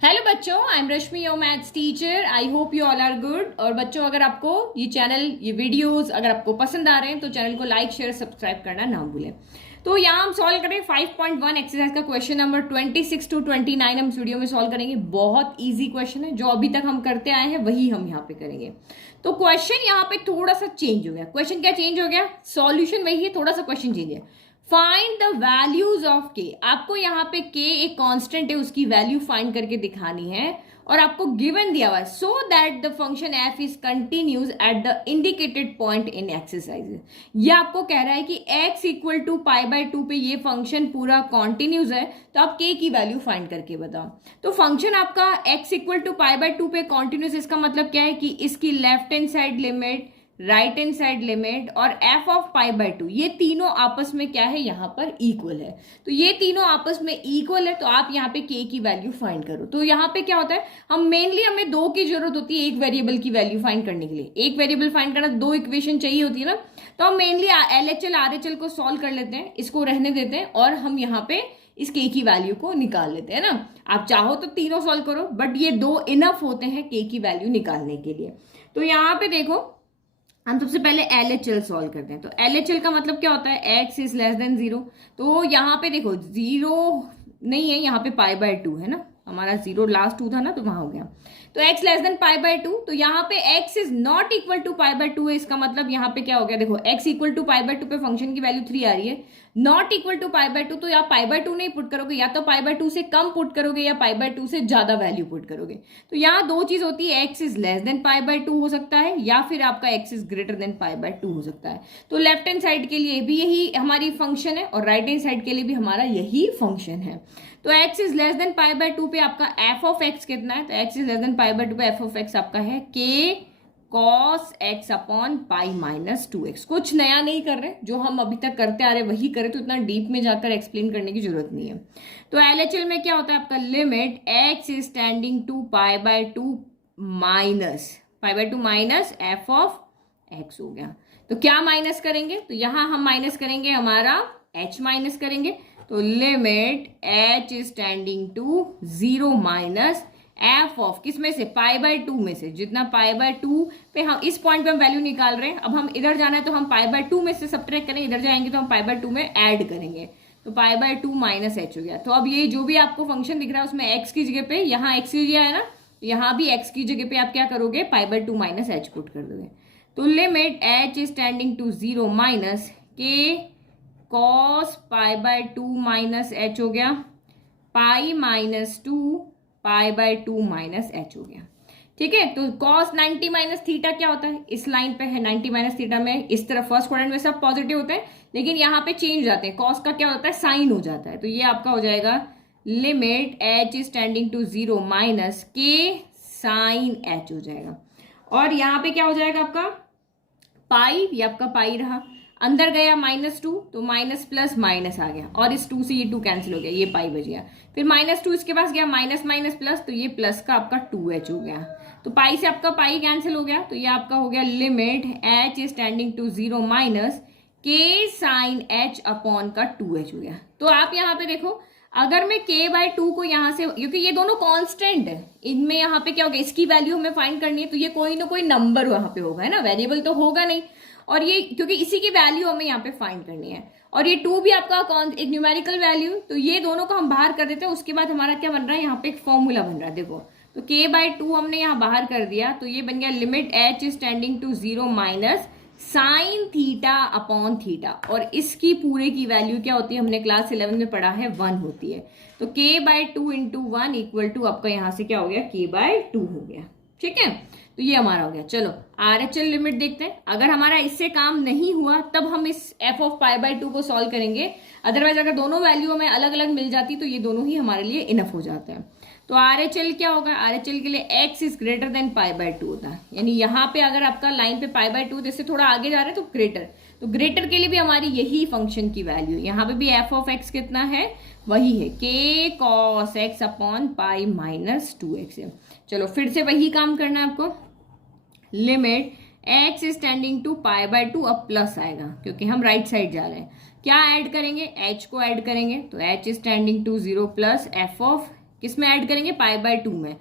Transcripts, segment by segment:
Hello बच्चों, I am Rashmi, your maths teacher. I hope you all are good. और बच्चों, अगर आपको ये चैनल, ये वीडियोस अगर आपको पसंद आ रहे हैं तो चैनल को लाइक, शेयर, सब्सक्राइब करना ना भूलें। तो यहाँ हम सॉल्व करें 5.1 एक्सरसाइज का क्वेश्चन नंबर 26 to 29 हम इस वीडियो में सॉल्व करेंगे। बहुत ईजी क्वेश्चन है, जो अभी तक हम करते आए हैं वही हम यहाँ पे करेंगे। तो क्वेश्चन यहाँ पे थोड़ा सा चेंज हो गया। क्वेश्चन क्या चेंज हो गया? सॉल्यूशन वही है, थोड़ा सा क्वेश्चन चेंज है। फाइंड द वैल्यूज ऑफ के। आपको यहाँ पे के एक कांस्टेंट है, उसकी वैल्यू फाइंड करके दिखानी है और आपको गिवन दिया हुआ है so that the function F is continuous at the indicated point in exercise. ये आपको कह रहा है कि x इक्वल टू π/2 पे ये फंक्शन पूरा कॉन्टिन्यूज है, तो आप k की वैल्यू फाइंड करके बताओ। तो फंक्शन आपका x इक्वल टू π/2 पे कॉन्टिन्यूज, इसका मतलब क्या है कि इसकी left hand side limit, right hand side limit और f ऑफ π/2 ये तीनों आपस में क्या है, यहाँ पर इक्वल है। तो ये तीनों आपस में इक्वल है, तो आप यहाँ पे k की वैल्यू फाइंड करो। तो यहाँ पे क्या होता है, हमें दो की जरूरत होती है एक वेरिएबल की वैल्यू फाइंड करने के लिए। एक वेरिएबल फाइंड करना, दो इक्वेशन चाहिए होती है ना। तो हम मेनली LHL RHL को सॉल्व कर लेते हैं, इसको रहने देते हैं और हम यहाँ पे इस k की वैल्यू को निकाल लेते हैं ना। आप चाहो तो तीनों सॉल्व करो, बट ये दो इनफ होते हैं k की वैल्यू निकालने के लिए। तो यहाँ पे देखो, हम सबसे पहले LHL सॉल्व करते हैं। तो LHL का मतलब क्या होता है, x इज लेस देन 0। तो यहाँ पे देखो 0 नहीं है, यहाँ पे π/2 है ना, हमारा 0 लास्ट 2 था ना, तो वहां हो गया। तो x लेस देन π/2, तो यहाँ पे x is not equal to π/2 है। इसका मतलब यहाँ पे क्या हो गया, देखो x इक्वल टू π/2 पे फंक्शन की वैल्यू 3 आ रही है। नॉट इक्वल टू π/2, तो या π/2 नहीं पुट करोगे, या तो π/2 से कम पुट करोगे या π/2 से ज्यादा वैल्यू पुट करोगे। तो यहाँ दो चीज होती है, x इज लेस देन π/2 हो सकता है या फिर आपका x इज ग्रेटर देन π/2 हो सकता है। तो लेफ्ट हैंड साइड के लिए भी यही हमारी फंक्शन है और राइट हैंड साइड के लिए भी हमारा यही फंक्शन है। तो x इज लेस देन π/2 पे आपका f ऑफ x कितना है, तो x इज लेस देन π/2 पे f ऑफ x आपका है k cos x upon π-2x। कुछ नया नहीं कर रहे, जो हम अभी तक करते आ रहे वही करें, तो इतना डीप में जाकर एक्सप्लेन करने की जरूरत नहीं है। तो LHL में क्या होता है आपका, limit x is tending to π/2 minus f of x हो गया। तो क्या माइनस करेंगे, तो यहां हम माइनस करेंगे, हमारा h माइनस करेंगे। तो limit h is tending to 0 minus f of किस में से, π/2 में से। जितना π/2 पे हम इस पॉइंट पे हम वैल्यू निकाल रहे हैं, अब हम इधर जाना है तो हम π/2 में से सब्ट्रैक्ट करेंगे, इधर जाएंगे तो हम π/2 में ऐड करेंगे। तो π/2 माइनस h हो गया। तो अब ये जो भी आपको फंक्शन दिख रहा है उसमें x की जगह पे, यहाँ x की जगह है ना, यहाँ भी x की जगह पे आप क्या करोगे, π/2 माइनस h पुट कर दोगे। तो limit h is tending to 0 minus k cos π/2 minus h हो गया, π-2 π/2 माइनस h हो गया। ठीक है, तो cos 90 माइनस थीटा क्या होता है, इस लाइन पे है 90 माइनस थीटा में, इस तरफ फर्स्ट क्वाड्रेंट में सब पॉजिटिव होते हैं, लेकिन यहाँ पे चेंज जाते हैं, cos का क्या होता है, साइन हो जाता है। तो ये आपका हो जाएगा limit h is tending to 0 minus k sine h हो जाएगा। और यहाँ पे क्या हो जाएगा आपका पाई, ये आपका पाई रहा, अंदर गया -2, तो माइनस प्लस माइनस आ गया और इस 2 से ये 2 कैंसिल हो गया, ये पाई बच गया। फिर -2 इसके पास गया, माइनस माइनस प्लस, तो ये प्लस का आपका 2h हो गया। तो पाई से आपका पाई कैंसिल हो गया, तो ये आपका हो गया limit h is tending to 0 minus k sine h upon का 2h हो गया। तो आप यहाँ पे देखो, अगर मैं k/2 को यहाँ से, क्योंकि ये दोनों कांस्टेंट है, इनमें यहाँ पे क्या होगा, इसकी वैल्यू हमें फाइंड करनी है, तो ये कोई ना कोई नंबर वहां पे होगा, है ना, वेरिएबल तो होगा नहीं। और ये क्योंकि इसी की वैल्यू हमें यहाँ पे फाइंड करनी है, और ये 2 भी आपका एक न्यूमेरिकल वैल्यू, तो ये दोनों को हम बाहर कर देते हैं। उसके बाद हमारा क्या बन रहा है, यहाँ पे एक फॉर्मूला बन रहा है, देखो। तो k/2 हमने यहाँ बाहर कर दिया, तो ये बन गया limit h is tending to 0 minus sine theta upon theta, और इसकी पूरे की वैल्यू क्या होती है, हमने क्लास 11 में पढ़ा है, 1 होती है। तो k/2 इंटू 1 इक्वल टू आपका यहाँ से क्या हो गया, k/2 हो गया। ठीक है, तो ये हमारा हो गया। चलो RHL लिमिट देखते हैं। अगर हमारा इससे काम नहीं हुआ तब हम इस f ऑफ π/2 को सॉल्व करेंगे, अदरवाइज अगर दोनों वैल्यू हमें अलग अलग मिल जाती तो ये दोनों ही हमारे लिए इनफ हो जाते हैं। तो RHL क्या होगा, RHL के लिए x इज ग्रेटर देन π/2 होता है, यानी यहाँ पे अगर आपका लाइन पे π/2 जैसे थोड़ा आगे जा रहे हैं तो ग्रेटर, तो ग्रेटर के लिए भी हमारी यही फंक्शन की वैल्यू, यहाँ पे भी f ऑफ x कितना है, वही है k cos x upon π-2x है। चलो फिर से वही काम करना है आपको, limit x is tending to π/2, अब प्लस आएगा क्योंकि हम राइट साइड जा रहे हैं। क्या ऐड करेंगे, h को ऐड करेंगे, तो h is tending to 0 plus f of किस में ऐड करेंगे, पाई बाय 2 में,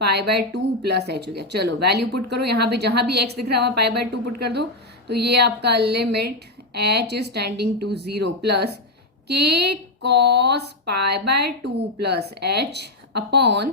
पाई बाय 2 प्लस एच हो गया। चलो वैल्यू पुट करो, यहाँ पे जहां भी एक्स दिख रहा है वहां पाई बाय 2 पुट कर दो। तो ये आपका limit H is tending to 0 plus K cos pi by 2 plus H upon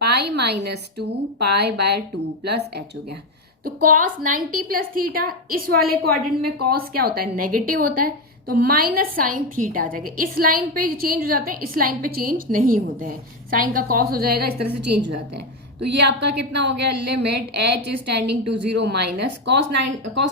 pi minus 2 pi by 2 plus H हो गया। तो कॉस 90 प्लस थीटा, इस वाले क्वाड्रेंट में कॉस क्या होता है, नेगेटिव होता है, तो माइनस साइन थीटा आ जाएगा। इस लाइन पे चेंज हो जाते हैं, इस लाइन पे चेंज नहीं होते हैं, साइन का कॉस हो जाएगा, इस तरह से चेंज हो जाते हैं। तो ये आपका कितना हो गया, limit H is tending to 0 minus cos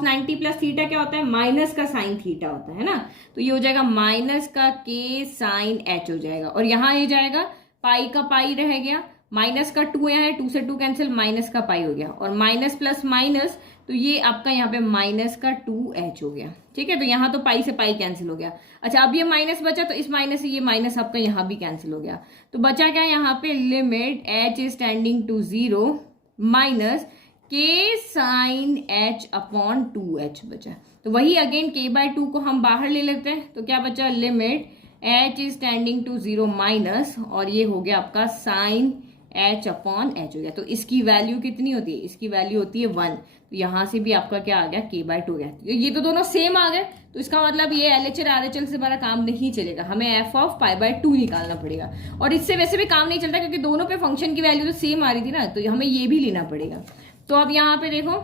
90 plus theta क्या होता है, माइनस का साइन थीटा होता है ना, तो ये हो जाएगा माइनस का के साइन एच हो जाएगा। और यहाँ ये जाएगा, पाई का पाई रह गया, माइनस का 2 यहाँ है, 2 से 2 कैंसिल, माइनस का पाई हो गया, और माइनस प्लस माइनस, तो ये आपका यहाँ पे माइनस का 2h हो गया। ठीक है, तो यहाँ तो पाई से पाई कैंसिल हो गया। अच्छा, अब ये माइनस बचा, तो इस माइनस से ये माइनस आपका यहाँ भी कैंसिल हो गया। तो बचा क्या यहाँ पे, limit h is tending to 0 minus k sine h upon 2h बचा। तो वही अगेन k बाय 2 को हम बाहर ले लेते हैं, तो क्या बचा, limit h is tending to 0 minus, और ये हो गया आपका साइन h अपॉन h हो गया। तो इसकी वैल्यू कितनी होती है, इसकी वैल्यू होती है 1। तो यहाँ से भी आपका क्या आ गया, k बाय 2 गया। ये तो दोनों सेम आ गए, तो इसका मतलब ये LHL RHL से हमारा काम नहीं चलेगा, हमें f ऑफ पाई बाय 2 निकालना पड़ेगा। और इससे वैसे भी काम नहीं चलता, क्योंकि दोनों पे फंक्शन की वैल्यू तो सेम आ रही थी ना, तो हमें ये भी लेना पड़ेगा। तो अब यहाँ पे देखो,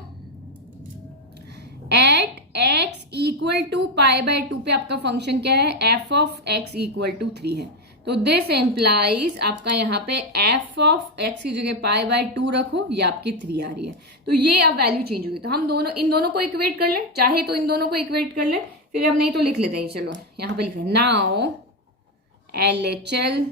at x equal to pi by 2 पे आपका फंक्शन क्या है, f of x equal to 3 है। तो दिस एम्प्लाइज आपका यहाँ पे f ऑफ x की जगह पाई बाय 2 रखो, ये आपकी 3 आ रही है। तो ये अब वैल्यू चेंज होगी। तो हम दोनों, इन दोनों को इक्वेट कर लें, चाहे तो इन दोनों को इक्वेट कर लें, फिर अब नहीं तो लिख लेते हैं। चलो यहाँ पे लिखे, now LHL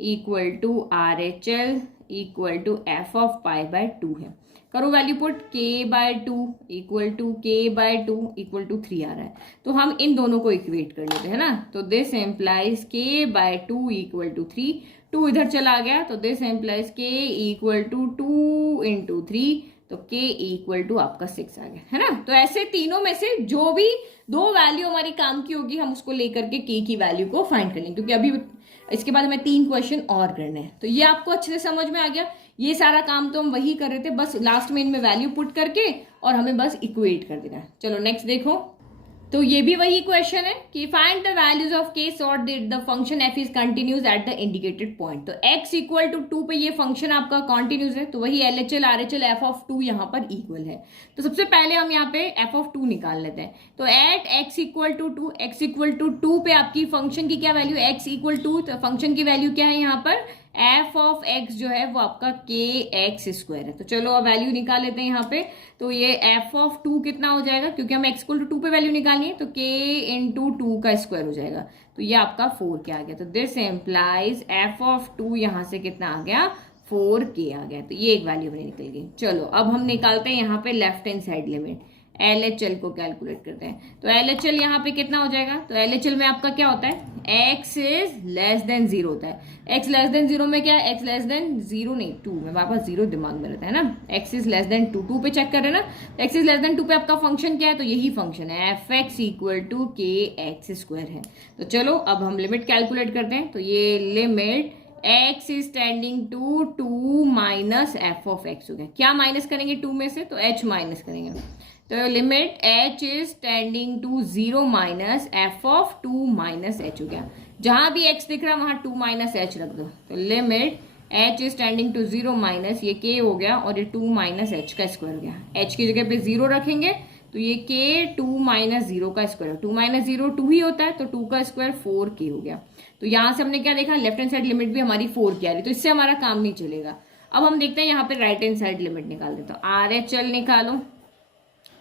equal to RHL equal to f of pi by 2 है। करो value put, k by 2 equal to k by 2 equal to 3 आ रहा है। तो हम इन दोनों को इक्वेट कर लेते हैं ना, तो this implies k by 2 equal to 3, 2 इधर चला गया, तो this implies k equal to 2 into 3, तो k इक्वल टू आपका 6 आ गया, है ना। तो ऐसे तीनों में से जो भी 2 वैल्यू हमारी काम की होगी, हम उसको लेकर के k की वैल्यू को फाइंड कर लेंगे, क्योंकि अभी इसके बाद हमें 3 क्वेश्चन और करने हैं। तो ये आपको अच्छे से समझ में आ गया। ये सारा काम तो हम वही कर रहे थे, बस लास्ट में इनमें वैल्यू पुट करके और हमें बस इक्वेट कर देना है। चलो नेक्स्ट देखो, तो ये भी वही क्वेश्चन है कि find the values of k so that the function f is continuous at the indicated point. तो x इक्वल टू 2 पे ये फंक्शन आपका कंटिन्यूज है, तो वही LHL RHL f ऑफ 2 यहाँ पर इक्वल है। तो सबसे पहले हम यहाँ पे f ऑफ 2 निकाल लेते हैं। तो at x equal to 2, x equal to 2 पे आपकी फंक्शन की क्या वैल्यू, x इक्वल टू, तो फंक्शन की वैल्यू क्या है यहाँ पर, f ऑफ x जो है वो आपका kx स्क्वायर है। तो चलो अब वैल्यू निकाल लेते हैं यहाँ पे। तो ये f ऑफ 2 कितना हो जाएगा, क्योंकि हम x इक्वल टू 2 पे वैल्यू निकालनी है, तो k इंटू 2 का स्क्वायर हो जाएगा। तो ये आपका 4 के आ गया। तो दिस एम्प्लाइज f ऑफ 2 यहाँ से कितना आ गया, 4k आ गया। तो ये एक वैल्यू अपनी निकल गई। चलो अब हम निकालते हैं यहाँ पे left hand side limit, LHL को कैलकुलेट करते हैं। तो LHL यहाँ पे कितना हो जाएगा, तो LHL में आपका क्या होता है, x इज लेस देन 0 होता है। x लेस देन 0 में क्या है, x लेस देन 0 नहीं 2 में, वापस 0 दिमाग में रहता है ना, x इज लेस देन 2, 2 पे चेक कर रहे हैं ना, x इज लेस देन 2 पे आपका फंक्शन क्या है, तो यही फंक्शन है f(x) equal to kx square है। तो चलो अब हम लिमिट कैलकुलेट करते हैं। तो ये limit x is tending to 2 minus f of x हो गया। क्या माइनस करेंगे 2 में से, तो h माइनस करेंगे। तो limit h is tending to 0 minus f of 2 minus h हो गया। जहां भी x दिख रहा है वहां 2 माइनस h रख दो। तो limit h is tending to 0 minus, ये k हो गया, और ये 2 माइनस h का स्क्वायर हो गया। h की जगह पे 0 रखेंगे, तो ये k 2 माइनस 0 का स्क्वायर, 2 माइनस 0 2 ही होता है, तो 2 का स्क्वायर 4k हो गया। तो यहाँ से हमने क्या देखा, लेफ्ट हैंड साइड लिमिट भी हमारी 4k आ रही, तो इससे हमारा काम नहीं चलेगा। अब हम देखते हैं यहाँ पे राइट हैंड साइड लिमिट निकाल देते हैं। RHL निकालो।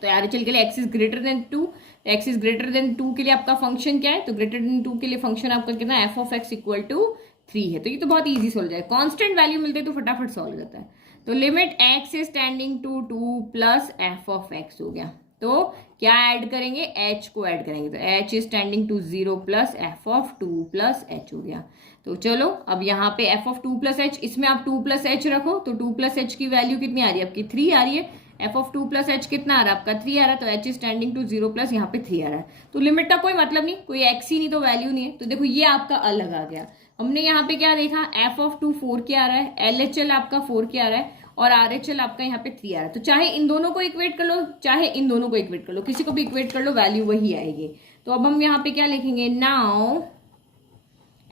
तो RHL के लिए x is greater then 2, x is greater then 2 के लिए आपका फंक्शन क्या है, तो ग्रेटर देन 2 के लिए फंक्शन आपका कितना, f of x equal to 3 है। तो ये तो बहुत इजी सोल्व है, कांस्टेंट वैल्यू मिलते हैं तो फटाफट सॉल्व करता है। तो limit x is tending to 2 plus f of x हो गया। तो क्या ऐड करेंगे, h को ऐड करेंगे, तो h is tending to 0 plus f of 2 plus h हो गया। तो चलो अब यहाँ पे f ऑफ 2 प्लस h, इसमें आप 2 प्लस h रखो, तो 2 प्लस h की वैल्यू कितनी आ रही है आपकी, 3 आ रही है। f ऑफ 2 प्लस h कितना आ रहा है आपका, 3 आ रहा है, तो h is tending to 0 plus यहाँ पे 3 आ रहा है। तो लिमिट का कोई मतलब नहीं, कोई x ही नहीं तो वैल्यू नहीं है। तो देखो ये आपका अलग आ गया, हमने यहाँ पे क्या देखा, एफ ऑफ 2 4 के आ रहा है, LHL आपका 4 के आ रहा है और RHL आपका यहाँ पे 3 आ रहा है। तो चाहे इन दोनों को इक्वेट कर लो, चाहे इन दोनों को इक्वेट कर लो, किसी को भी इक्वेट कर लो, वैल्यू वही आएगी। तो अब हम यहाँ पे क्या लिखेंगे, now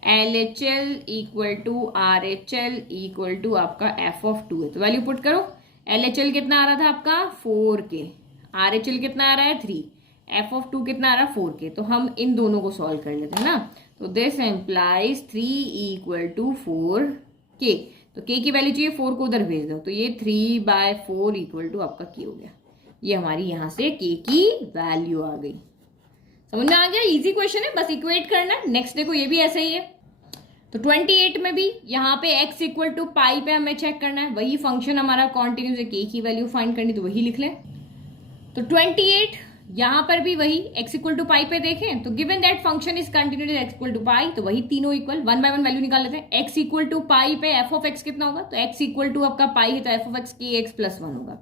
LHL equal to RHL equal to आपका एफ ऑफ 2 है। तो वैल्यू पुट करो, LHL कितना आ रहा था आपका 4 के, RHL कितना आ रहा है 3, एफ ऑफ 2 कितना आ रहा है 4 के। तो हम इन दोनों को सॉल्व कर लेते हैं ना। तो दिस एम्प्लाइज 3 इक्वल टू 4 के। तो के की वैल्यू चाहिए, 4 को उधर भेज दो, तो ये 3/4 इक्वल टू आपका के हो गया। ये हमारी यहाँ से के की वैल्यू आ गई। समझ में आ गया, इजी क्वेश्चन है, बस इक्वेट करना है। नेक्स्ट देखो ये भी ऐसा ही है। तो 28 में भी यहाँ पे x इक्वल टू पाई पे हमें चेक करना है, वही फंक्शन हमारा कॉन्टिन्यूस है, के की वैल्यू फाइंड करनी, तो वही लिख लें। तो 28 यहाँ पर भी वही x इक्वल टू पाई पे देखें तो given that function is continuous x equal to pi, तो वही तीनों इक्वल 1 बाय 1 वैल्यू निकाल लेते हैं। x इक्वल टू पाई पे एफ ऑफ x कितना होगा, तो x इक्वल टू आपका पाई है तो एफ ऑफ x के x प्लस 1 होगा।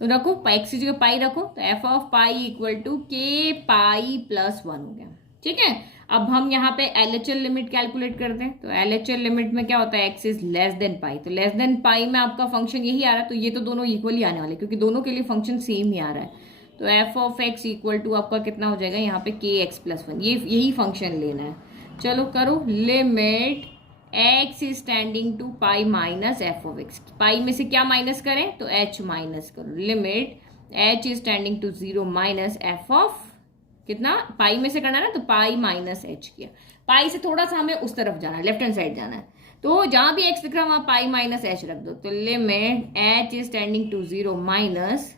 तो रखो x की जगह पाई रखो, तो f of pi equal to k pi plus 1 हो गया। ठीक है, अब हम यहाँ पे LHL लिमिट कैलकुलेट करते हैं। तो LHL लिमिट में क्या होता है, x is less than pi, तो लेस देन पाई में आपका फंक्शन यही आ रहा है, तो ये तो दोनों इक्वल ही आने वाले क्योंकि दोनों के लिए फंक्शन सेम ही आ रहा है। तो f of x equal to आपका कितना हो जाएगा यहाँ पे के एक्स प्लस 1, ये यही फंक्शन लेना है। चलो करो, limit x is tending to pi minus F of X, pi में से क्या माइनस करें, तो h माइनस करो। Limit h is tending to 0 minus F of कितना, पाई में से करना है ना, तो पाई माइनस h किया। पाई से थोड़ा सा हमें उस तरफ जाना है, लेफ्ट हैंड साइड जाना है, तो जहां भी x दिख रहा है वहां पाई माइनस h रख दो। तो limit h is tending to 0 minus,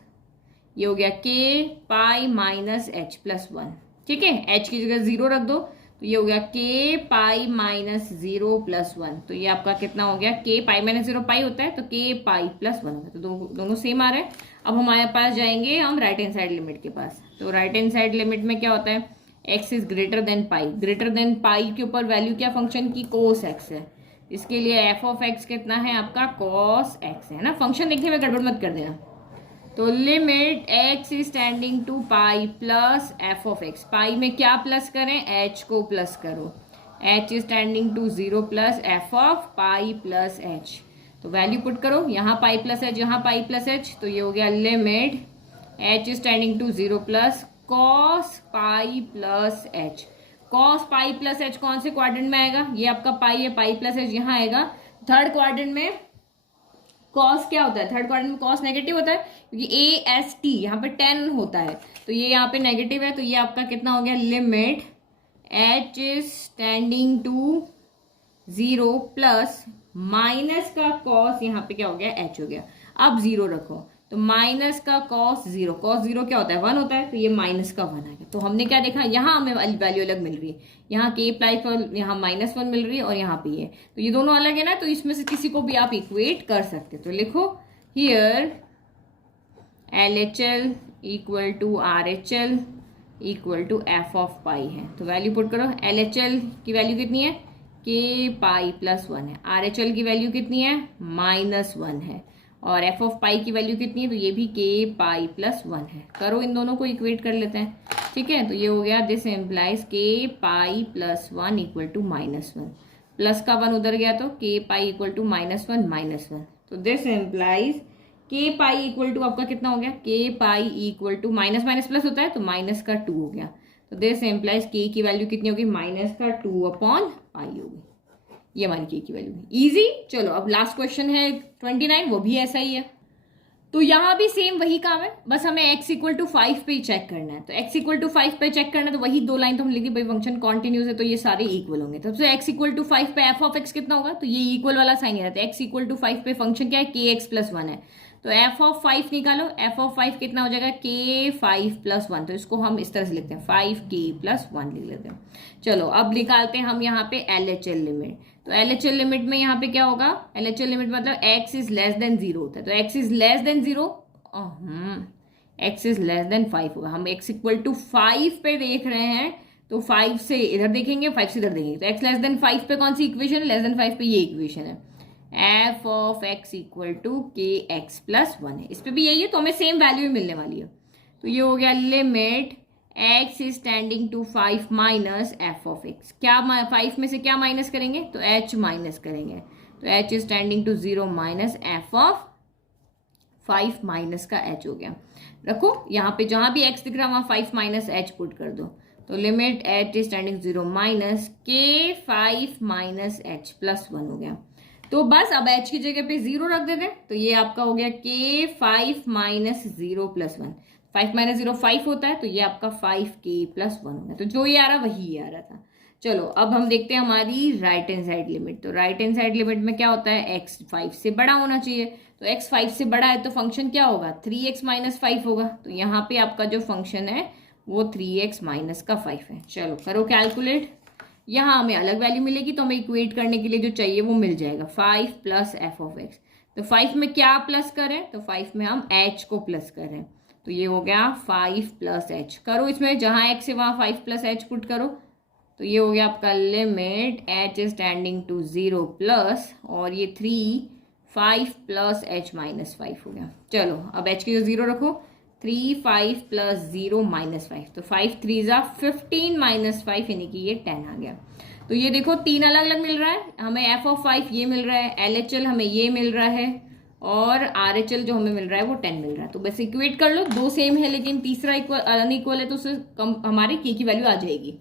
ये हो गया k pi minus h plus 1। ठीक है, h की जगह 0 रख दो, तो ये हो गया के पाई माइनस 0 प्लस 1। तो ये आपका कितना हो गया, के पाई माइनस 0 पाई होता है, तो के पाई प्लस 1 होगा। तो दोनों सेम आ रहे हैं। अब हमारे पास जाएंगे हम राइट हैंड साइड लिमिट के पास। तो राइट हैंड साइड लिमिट में क्या होता है, x is greater than pi, greater than pi के ऊपर वैल्यू क्या फंक्शन की, कोस x है, इसके लिए एफ ऑफ x कितना है आपका कॉस x है ना। फंक्शन देखने में गड़बड़ मत कर देना। तो limit x is tending to pi plus F of X, pi में क्या प्लस करें, h को प्लस करो, h is tending to 0 plus F of pi plus h। तो वैल्यू पुट करो, यहाँ पाई प्लस h, यहाँ पाई प्लस h, तो ये हो गया limit h is tending to 0 plus cos pi plus h। Cos pi plus h कौन से क्वाड्रेंट में आएगा, ये आपका पाई है, पाई प्लस h यहाँ आएगा। थर्ड क्वाड्रेंट में कॉस क्या होता है, थर्ड क्वाड्रेंट में कॉस नेगेटिव होता है क्योंकि AST यहाँ पे 10 होता है, तो ये यहाँ पे नेगेटिव है, तो ये आपका कितना हो गया, limit h is tending to 0 plus minus का कॉस, यहाँ पे क्या हो गया, h हो गया। अब 0 रखो, तो माइनस का कॉस 0, कॉस 0 क्या होता है, 1 होता है, तो ये माइनस का 1 आ गया। तो हमने क्या देखा, यहाँ हमें वैल्यू अलग मिल रही है, यहाँ के प्लाई पर यहाँ -1 मिल रही है और यहाँ पे ये, तो ये दोनों अलग है ना, तो इसमें से किसी को भी आप इक्वेट कर सकते। तो लिखो here LHL equal to RHL equal to F of pi है। तो वैल्यू पुट करो, LHL की वैल्यू कितनी है, के पाई प्लस 1 है, RHL की वैल्यू कितनी है, -1 है, और एफ ऑफ पाई की वैल्यू कितनी है, तो ये भी के पाई प्लस 1 है। करो इन दोनों को इक्वेट कर लेते हैं। ठीक है, तो ये हो गया, this implies k pi plus 1 equal to -1, plus का 1 उधर गया तो के पाई इक्वल टू -1 -1। तो this implies k pi equal to आपका कितना हो गया, k pi equal to minus minus plus होता है तो माइनस का 2 हो गया। तो दिस एम्प्लाइज के की वैल्यू कितनी होगी, माइनस का 2 अपॉन पाई होगी। ये हमारी के की वैल्यू है। इजी। चलो अब लास्ट क्वेश्चन है 29, वो भी ऐसा ही है। तो यहाँ भी सेम वही काम है, बस हमें x इक्वल टू 5 पे ही चेक करना है। तो x इक्वल टू 5 पे चेक करना है, तो वही 2 लाइन तो हम लिखी, भाई फंक्शन कॉन्टिन्यूस है तो ये सारे इक्वल होंगे। तब से x इक्वल टू 5 पे एफ ऑफ x कितना होगा, तो ये इक्वल वाला साइन है। तो x इक्वल टू 5 पे फंक्शन क्या है, के एक्स प्लस 1 है, तो एफ ऑफ 5 निकालो, एफ ऑफ 5 कितना हो जाएगा, के 5 प्लस 1। तो इसको हम इस तरह से लिखते हैं, 5k प्लस 1 लिख लेते हैं। चलो अब निकालते हैं हम यहाँ पे LHL लिमिट। तो LHL लिमिट में यहाँ पे क्या होगा, LHL लिमिट मतलब x इज लेस देन 0 होता है, तो x is less than 0, x is less than 5 होगा। हम x इक्वल टू 5 पे देख रहे हैं, तो 5 से इधर देखेंगे, 5 से इधर देखेंगे, तो x लेस देन 5 पे कौन सी इक्वेशन है, लेस देन 5 पे ये इक्वेशन है, f of x equal to k x plus 1 है। इस पे भी यही है, तो हमें सेम वैल्यू ही मिलने वाली है। तो ये हो गया limit x is tending to 5 minus F of x. क्या 5 में से क्या माइनस करेंगे, तो h माइनस करेंगे, तो h is tending to 0 minus F of 5 minus का h हो गया। रखो यहाँ पे जहां भी x दिख रहा वहां 5 माइनस h पुट कर दो, तो limit h is tending 0 minus के 5 माइनस h प्लस 1 हो गया। तो बस अब h की जगह पे 0 रख देते हैं, तो ये आपका हो गया के 5 माइनस 0 प्लस 1। 5 माइनस 0 5 होता है, तो ये आपका 5k प्लस 1 हो गया। तो जो ये आ रहा वही आ रहा था। चलो अब हम देखते हैं हमारी राइट हैंड साइड लिमिट। तो राइट हैंड साइड लिमिट में क्या होता है, x 5 से बड़ा होना चाहिए, तो x 5 से बड़ा है तो फंक्शन क्या होगा, 3x माइनस 5 होगा। तो यहाँ पे आपका जो फंक्शन है वो 3x माइनस का 5 है। चलो करो कैलकुलेट, यहाँ हमें अलग वैल्यू मिलेगी, तो हमें इक्वेट करने के लिए जो चाहिए वो मिल जाएगा 5 प्लस एफ ऑफ एक्स। तो 5 में क्या प्लस करें, तो 5 में हम h को प्लस करें, तो ये हो गया 5 प्लस h। करो इसमें जहाँ x है वहाँ 5 प्लस h पुट करो, तो ये हो गया आपका limit h is tending to 0 plus और ये 3 5 प्लस h माइनस 5 हो गया। चलो अब h की जो 0 रखो, 3 5 प्लस 0 माइनस 5, तो 5 3 जा 15 माइनस 5 यानी कि ये 10 आ गया। तो ये देखो तीन अलग अलग मिल रहा है हमें, एफ ऑफ 5 ये मिल रहा है, LHL हमें ये मिल रहा है और RHL जो हमें मिल रहा है वो 10 मिल रहा है। तो बस इक्वेट कर लो, दो सेम है लेकिन तीसरा इक्वल अनइक्वल है, तो उससे कम हमारे k की वैल्यू आ जाएगी।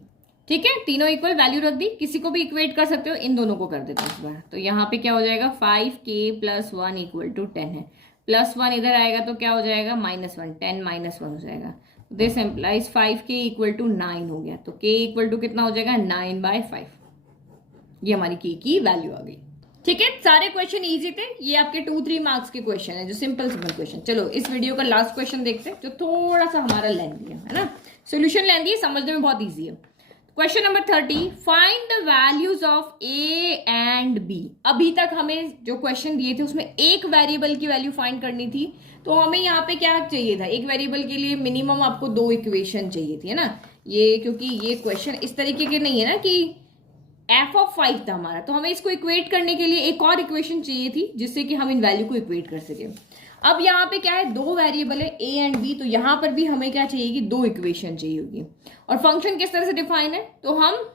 ठीक है, तीनों इक्वल वैल्यू रख दी, किसी को भी इक्वेट कर सकते हो, इन दोनों को कर देते हैं इस बार। तो यहाँ पे क्या हो जाएगा 5k प्लस 1 इक्वल टू 10 है, प्लस 1 इधर आएगा तो क्या हो जाएगा माइनस 1, 10 माइनस 1 हो जाएगा। This implies 5k equal to 9 हो गया, तो k इक्वल टू कितना हो जाएगा 9/5। ये हमारी k की वैल्यू आ गई। ठीक है, सारे क्वेश्चन इजी थे, ये आपके 2-3 मार्क्स के क्वेश्चन है जो सिंपल क्वेश्चन। चलो इस वीडियो का लास्ट क्वेश्चन देखते हैं जो थोड़ा सा हमारा लेंथी है ना, सोल्यूशन लेंथी है, समझने में बहुत ईजी है। Question number 30, find the values of a and b। अभी तक हमें जो क्वेश्चन दिए थे उसमें एक वेरिएबल की वैल्यू फाइंड करनी थी, तो हमें यहाँ पे क्या चाहिए था, एक वेरिएबल के लिए मिनिमम आपको 2 इक्वेशन चाहिए थी, है ना। ये क्योंकि ये क्वेश्चन इस तरीके के नहीं है ना कि f ऑफ 5 था हमारा, तो हमें इसको इक्वेट करने के लिए एक और इक्वेशन चाहिए थी जिससे कि हम इन वैल्यू को इक्वेट कर सके। अब यहाँ पे क्या है, 2 वेरिएबल है a एंड b, तो यहाँ पर भी हमें क्या चाहिए कि 2 इक्वेशन चाहिए होगी। और फंक्शन किस तरह से डिफाइन है, तो हम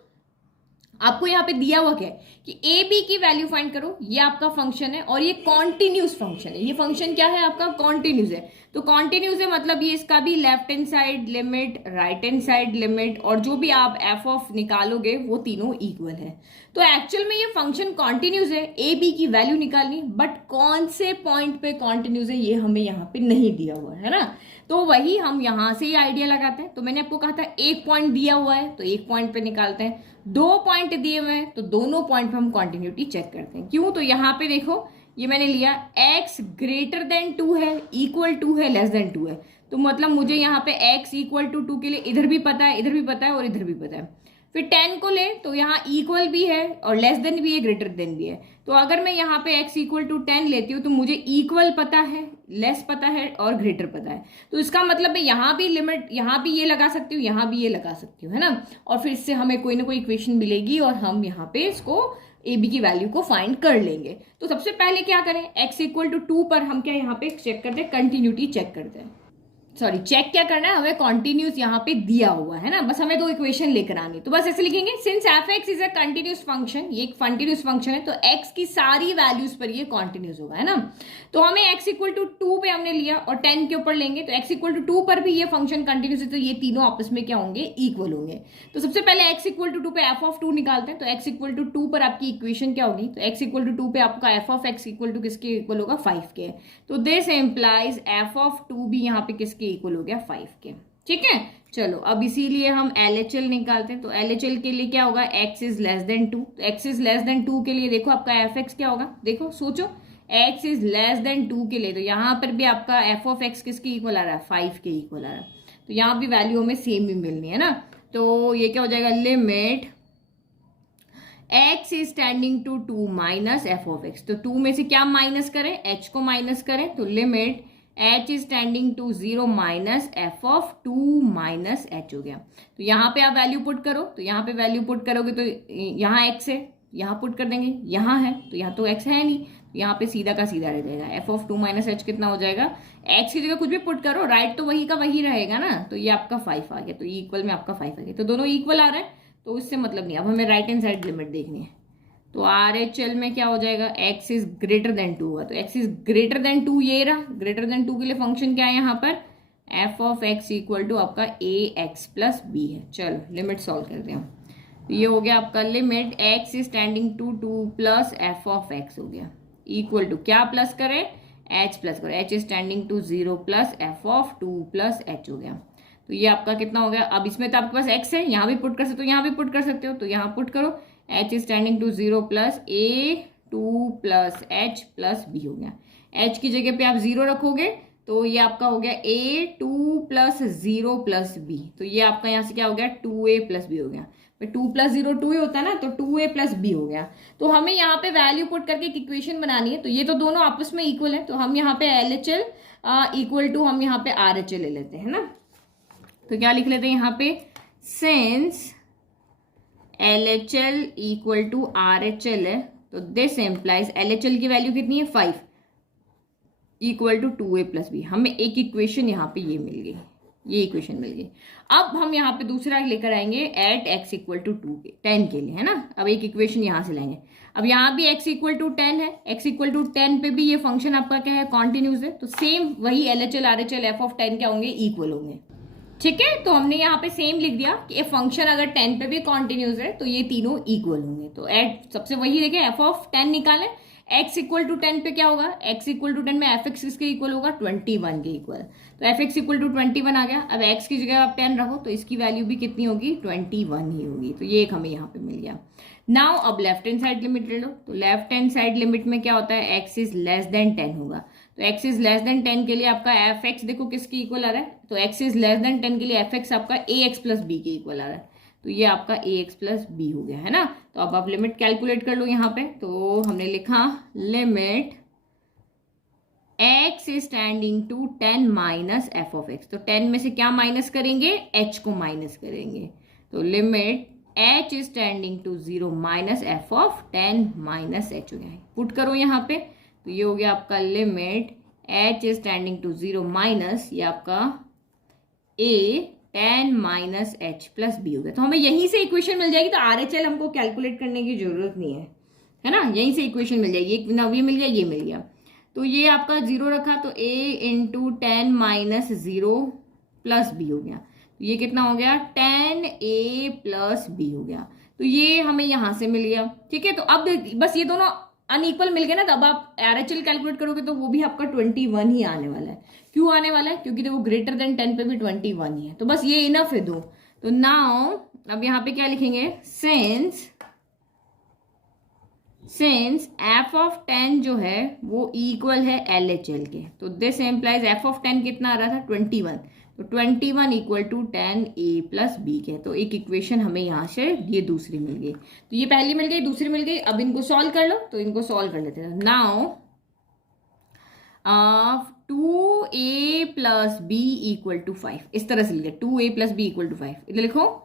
आपको यहाँ पे दिया हुआ क्या है कि ए बी की वैल्यू फाइंड करो, ये आपका फंक्शन है और ये कॉन्टिन्यूस फंक्शन है। ये फंक्शन क्या है आपका, कॉन्टिन्यूस है। तो कॉन्टिन्यूस है मतलब ये इसका भी left hand side limit, right hand side limit और जो भी आप एफ ऑफ निकालोगे वो तीनों इक्वल है। तो एक्चुअल में ये फंक्शन कॉन्टिन्यूस है, ए बी की वैल्यू निकालनी, बट कौन से पॉइंट पे कॉन्टिन्यूस है ये हमें यहाँ पे नहीं दिया हुआ है ना। तो वही हम यहाँ से ही आइडिया लगाते हैं। तो मैंने आपको कहा था एक पॉइंट दिया हुआ है तो एक पॉइंट पे निकालते हैं, 2 पॉइंट दिए हुए हैं तो दोनों पॉइंट पे हम कॉन्टिन्यूटी चेक करते हैं। क्यों, तो यहाँ पे देखो ये मैंने लिया x ग्रेटर देन 2 है, इक्वल टू है, लेस देन 2 है, तो मतलब मुझे यहाँ पे x इक्वल टू 2 के लिए इधर भी पता है, इधर भी पता है और इधर भी पता है। फिर 10 को ले तो यहाँ इक्वल भी है और लेस देन भी है, ग्रेटर देन भी है। तो अगर मैं यहाँ पे x इक्वल टू 10 लेती हूँ तो मुझे इक्वल पता है, लेस पता है और ग्रेटर पता है। तो इसका मतलब मैं यहाँ भी लिमिट, यहाँ भी ये लगा सकती हूँ, यहाँ भी ये लगा सकती हूँ, है ना। और फिर इससे हमें कोई ना कोई इक्वेशन मिलेगी और हम यहाँ पे इसको ए बी की वैल्यू को फाइंड कर लेंगे। तो सबसे पहले क्या करें, x इक्वल टू 2 पर हम क्या यहाँ पे चेक करते हैं, कंटिन्यूटी चेक करते हैं। सॉरी, चेक क्या करना है, हमें कॉन्टिन्यूस यहाँ पे दिया हुआ है ना, बस हमें 2 इक्वेशन लेकर आनी। तो बस ऐसे लिखेंगे, since F x is a continuous function, ये एक कंटिन्यूस फंक्शन है तो x की सारी वैल्यूज पर ये कॉन्टिन्यूस होगा, है ना। तो हमें x इक्वल टू 2 पे हमने लिया और 10 के ऊपर लेंगे तो x इक्वल टू 2 पर भी ये फंक्शन कंटिन्यूस है, तो ये तीनों आपस में क्या होंगे, इक्वल होंगे। तो सबसे पहले x इक्वल टू 2 पे एफ ऑफ 2 निकालते हैं। तो x इक्वल टू 2 पर आपकी इक्वेशन क्या होगी, तो x इक्वल टू 2 पे आपका f of x equal to किसके इक्वल होगा, 5 के। तो दिस एम्प्लाइज एफ ऑफ 2 भी यहाँ पे किसके इक्वल हो गया, 5 के। ठीक है, चलो अब इसीलिए हम LHL निकालते हैं। तो LHL के लिए क्या होगा, x इज लेस देन 2, तो x इज लेस देन 2 के लिए देखो आपका एफ एक्स क्या होगा, देखो सोचो, x इज लेस देन 2 के लिए तो यहाँ पर भी आपका एफ ऑफ एक्स किसके इक्वल आ रहा है, 5 के इक्वल आ रहा है। तो यहाँ भी वैल्यू हमें सेम ही मिलनी है ना। तो ये क्या हो जाएगा, limit x is tending to 2 minus F of x. तो 2 में से क्या माइनस करें, h को माइनस करें, तो limit h is tending to 0 minus F of 2 minus h हो गया। तो यहाँ पे आप वैल्यू पुट करो, तो यहाँ पे वैल्यू पुट करोगे तो यहाँ x है, यहाँ पुट कर देंगे, यहाँ है तो यहाँ तो x है नहीं, यहाँ पे सीधा का सीधा रह जाएगा। एफ ऑफ 2 माइनस एच कितना हो जाएगा, एक्स की जगह कुछ भी पुट करो, राइट तो वही का वही रहेगा ना, तो ये आपका 5 आ गया, तो इक्वल में आपका 5 आ गया, तो दोनों इक्वल आ रहा है, तो उससे मतलब नहीं। अब हमें राइट हैंड साइड लिमिट देखनी है, तो आर एच एल में क्या हो जाएगा, एक्स इज ग्रेटर देन 2 हुआ, तो एक्स इज ग्रेटर देन 2 ये रहा, ग्रेटर देन 2 के लिए फंक्शन क्या है यहाँ पर, f of x equal to आपका ए एक्स प्लस बी है। चलो लिमिट सॉल्व करते हैं, तो ये हो गया आपका limit x is tending to 2 plus F of x हो गया इक्वल टू क्या प्लस करें, एच प्लस करो, h is tending to 0 plus F of 2 plus H हो गया। तो ये आपका कितना हो गया, अब इसमें तो आपके पास एक्स है, यहाँ भी पुट कर सकते हो, यहाँ भी पुट कर सकते हो, तो यहाँ पुट करो, h is tending to 0 plus a 2 plus h plus B हो गया। एच की जगह पे आप 0 रखोगे तो ये आपका हो गया ए 2 प्लस 0 प्लस बी, तो ये आपका यहाँ से क्या हो गया 2a प्लस बी हो गया। 2 प्लस 0 2 ही होता है ना, तो 2a प्लस बी हो गया। तो हमें यहाँ पे वैल्यू पुट करके एक इक्वेशन बनानी है, तो ये तो दोनों आपस में इक्वल है, तो हम यहाँ पे LHL इक्वल टू हम यहाँ पे RHL ले लेते हैं ना, तो क्या लिख लेते हैं यहाँ पे, since LHL equal to RHL है, तो दिस एम्प्लाइज LHL की वैल्यू कितनी है 5 equal to 2a plus B. हमें एक इक्वेशन यहाँ पे ये मिल गई, ये इक्वेशन मिल गई। अब हम यहाँ पे दूसरा लेकर आएंगे एट x इक्वल टू 10 के लिए, है ना। अब एक इक्वेशन यहाँ से लाएंगे, अब यहाँ भी x इक्वल टू 10 है, x इक्वल टू 10 पे भी ये फंक्शन आपका क्या है, कॉन्टिन्यूस है, तो सेम वही LHL RHL f ऑफ 10 क्या होंगे, इक्वल होंगे। ठीक है, तो हमने यहाँ पे सेम लिख दिया कि फंक्शन अगर 10 पे भी कॉन्टिन्यूस है तो ये तीनों इक्वल होंगे। तो एट सबसे वही देखें, एफ ऑफ 10 निकालें, x इक्वल टू 10 पे क्या होगा, x इक्वल टू 10 में एफ एक्स किसके इक्वल होगा, 21 के इक्वल, तो एफ एक्स इक्वल टू 21 आ गया। अब x की जगह आप 10 रखो तो इसकी वैल्यू भी कितनी होगी, 21 ही होगी, तो ये एक हमें यहाँ पे मिल गया। नाउ अब लेफ्ट हैंड साइड लिमिट ले लो, तो लेफ्ट हैंड साइड लिमिट में क्या होता है, x इज लेस देन 10 होगा, तो x इज लेस देन 10 के लिए आपका एफ एक्स देखो किसके इक्वल आ रहा है, तो x इज लेस देन 10 के लिए एफ एक्स आपका ए एक्स प्लस बी के इक्वल आ रहा है, तो ये आपका ए एक्स प्लस बी हो गया, है ना। तो अब आप लिमिट कैलकुलेट कर लो यहाँ पे, तो हमने लिखा limit x is tending to 10 minus F of x, तो 10 में से क्या माइनस करेंगे, h को माइनस करेंगे, तो limit h is tending to 0 minus F of 10 minus h हो गया। पुट करो यहाँ पे, तो ये हो गया आपका limit h is tending to 0 minus ये आपका a 10 माइनस एच प्लस बी हो गया। तो हमें यहीं से इक्वेशन मिल जाएगी, तो RHL हमको कैलकुलेट करने की जरूरत नहीं है ना, यहीं से इक्वेशन मिल जाएगी, एक ये मिल गया, ये मिल गया, तो ये आपका 0 रखा तो a into 10 minus 0 plus B हो गया, तो ये कितना हो गया 10a प्लस बी हो गया, तो ये हमें यहाँ से मिल गया। ठीक है, तो अब बस ये दोनों अनइक्वल मिल गए ना, तब आप RHL कैलकुलेट करोगे तो वो भी आपका 21 ही आने वाला है। क्यों आने वाला है, क्योंकि देखो ग्रेटर देन 10 पे भी 21 ही है, तो बस ये इनफ है दो। तो नाउ अब यहाँ पे क्या लिखेंगे, सिंस एफ ऑफ 10 जो है वो इक्वल है LHL के, तो दिस एम्प्लाइज एफ ऑफ 10 कितना आ रहा था 21, तो 21 equal to 10a plus B के, तो एक इक्वेशन हमें यहाँ से ये दूसरी मिल गई, तो ये पहली मिल गई, दूसरी मिल गई। अब इनको सॉल्व कर लो, तो इनको सॉल्व कर लेते हैं। Now 2a plus B equal to 5, इस तरह से लिखा 2a plus B equal to 5, इधर लिखो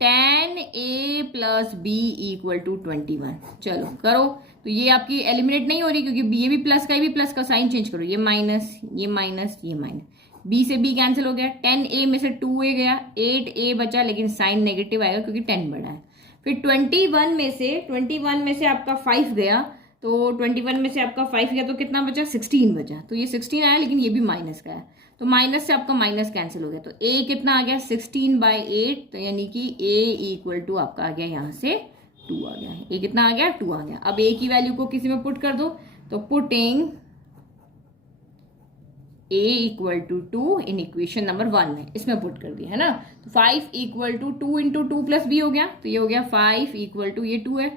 10a plus B equal to 21। चलो करो, तो ये आपकी एलिमिनेट नहीं हो रही क्योंकि ये भी प्लस का, ये भी प्लस का, साइन चेंज करो, ये माइनस, ये माइनस, ये माइनस, b से b कैंसिल हो गया, 10a में से 2a गया, 8a बचा, लेकिन साइन नेगेटिव आएगा क्योंकि 10 बड़ा है। फिर 21 में से आपका 5 गया, तो 21 में से आपका 5 गया तो कितना बचा, 16 बचा, तो ये 16 आया, लेकिन ये भी माइनस का है, तो माइनस से आपका माइनस कैंसिल हो गया, तो a कितना आ गया 16/8, तो यानी कि a इक्वल टू आपका आ गया यहाँ से 2 आ गया है, a कितना आ गया 2 आ गया। अब a की वैल्यू को किसी में पुट कर दो, तो putting a equal to 2 in equation number 1 में, इसमें पुट कर दिया है ना, तो 5 equal to 2 into 2 plus B हो गया, तो ये हो गया 5 इक्वल टू, ये 2 है,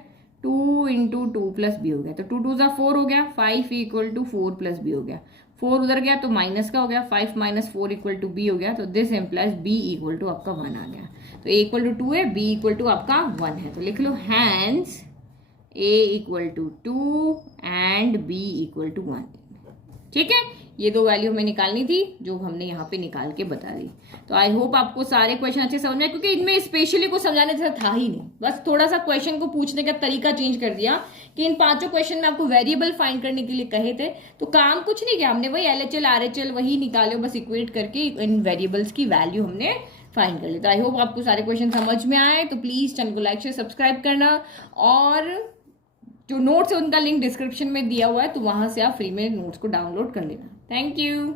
2 इंटू 2 प्लस बी हो गया, तो 2 2 ज़ा 4 हो गया, 5 इक्वल टू 4 प्लस बी हो गया, 4 उधर गया तो माइनस का हो गया, 5 माइनस 4 इक्वल टू बी हो गया, तो this implies b equal to आपका 1 आ गया, तो a इक्वल टू 2 है, b इक्वल टू आपका 1 है, तो लिख लो hence a equal to 2 and b equal to 1। ठीक है, ये 2 वैल्यू हमें निकालनी थी जो हमने यहाँ पे निकाल के बता दी। तो आई होप आपको सारे क्वेश्चन अच्छे समझ में आए, क्योंकि इनमें स्पेशली कुछ समझाने जैसा था ही नहीं, बस थोड़ा सा क्वेश्चन को पूछने का तरीका चेंज कर दिया कि इन 5 क्वेश्चन में आपको वेरिएबल फाइंड करने के लिए कहे थे, तो काम कुछ नहीं किया हमने, वही LHL RHL वही निकाले, बस इक्वेट करके इन वेरिएबल्स की वैल्यू हमने फाइंड कर ली। तो आई होप आपको सारे क्वेश्चन समझ में आए। तो प्लीज चैनल को लाइक शेयर सब्सक्राइब करना, और जो नोट्स है उनका लिंक डिस्क्रिप्शन में दिया हुआ है, तो वहां से आप फ्री में नोट्स को डाउनलोड कर लेना। Thank you.